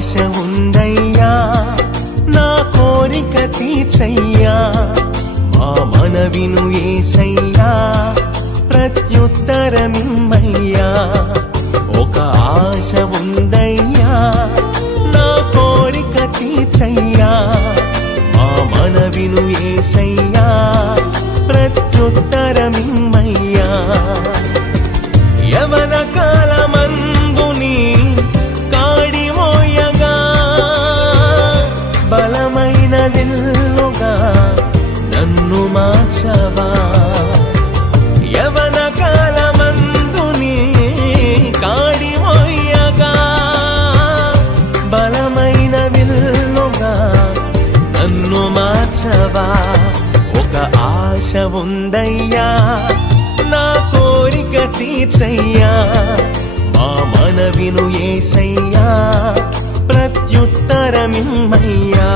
ఆశ ఉందయ్యా నా కోరిక తీర్చయ్యా మా మనవిను యేసయ్యా ప్రత్యుత్తరమిమ్మయ్యా ఒక ఆశ ఉందయ్యా నా కోరిక తీర్చయ్యా మా మనవిను యేసయ్యా ప్రత్యుత్తరమిమ్మయ్యా యవన కాలమందుని కాడి మోయగా బలమైన విల్లుగా నన్ను మార్చవా యవన కాలమందుని కాడి మోయగా బలమైన విల్లుగా నన్ను మార్చవా ఒక ఆశ ఉందయ్యా నా కోరిక తీర్చయ్యా మా మనవిను యేసయ్యా ప్రత్యుత్తరమిమ్మయ్యా